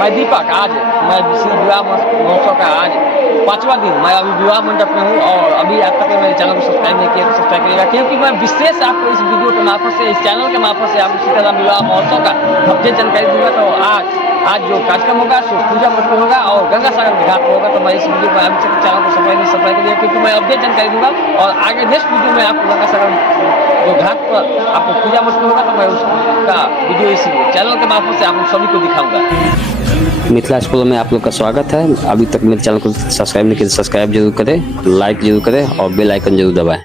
मैं दीपक आज मैं श्री विवाह महोत्सव का आज 5वां दिन मैं अभी विवाह मंडप में हूँ और अभी आज तक मेरे चैनल को सब्सक्राइब नहीं किया तो सब्सक्राइब करिएगा, क्योंकि मैं विशेष आपको इस वीडियो के मार्फत से, इस चैनल के मार्फत से आपको सीताराम विवाह महोत्सव का अपडेट जानकारी दूंगा। तो आज जो कार्यक्रम होगा सो पूजा मंडप होगा और गंगा सागर के घाट पर होगा। तो मैं इस वीडियो में अभी तक चैनल को सब्सक्राइब करिएगा, क्योंकि मैं अपडेट जानकारी दूंगा और आगे नेक्स्ट वीडियो में आपको गंगा सागर जो घाट पर आपको पूजा मंडप होगा तो मैं उसका वीडियो इस चैनल के मार्फत से आप सभी को दिखाऊंगा। मिथिला स्कूल में आप लोग का स्वागत है। अभी तक मेरे चैनल को सब्सक्राइब नहीं किया तो सब्सक्राइब जरूर करें, लाइक जरूर करें और बेल आइकन जरूर दबाएं।